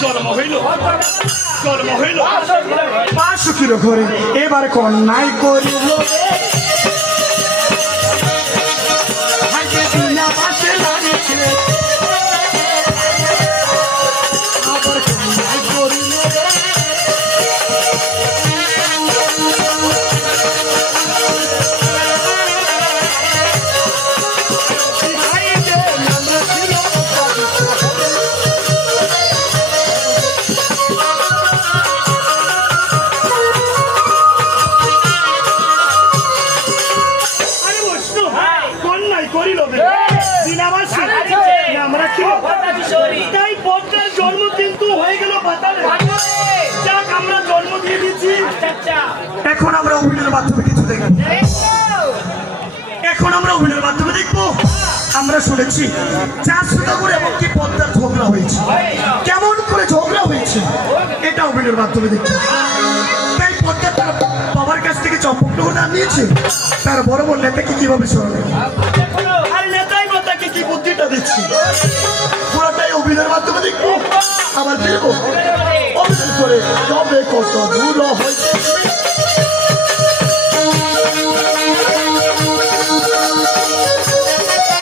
জন্ম হইল জন্ম হইল 500 কিলো ঘরে এবার কন্যাই করিল বিনা বাসে লাগিছে আবার কন্যাই করিল তাই পদ্মার জন্ম কিন্তু হয়ে গেল পাতালে যাক আমরা জন্ম দিয়ে দিচ্ছি এখন আমরা অভিনয়ের মাধ্যমে কিছু দেখব এখন আমরা অভিনয়ের মাধ্যমে দেখবো আমরা শুনেছি 400 করে এমনকি পদ্মার ঝগড়া হয়েছে কেমন করে ঝগড়া হয়েছে এটা অভিনয়ের মাধ্যমে দেখবো তাই পদ্মা তার বাবার কাছ থেকে চম্পকনগর নিয়েছে তার বড় বড় নেতাকে কিভাবে সরাবে আর নেতাই মাতাকে কি বুদ্ধিটা দিচ্ছি পুরোটাই অভিনয়ের মাধ্যমে দেখবো আবার ফিরবো অভিনয় করে তবে কত দূর হয়েছে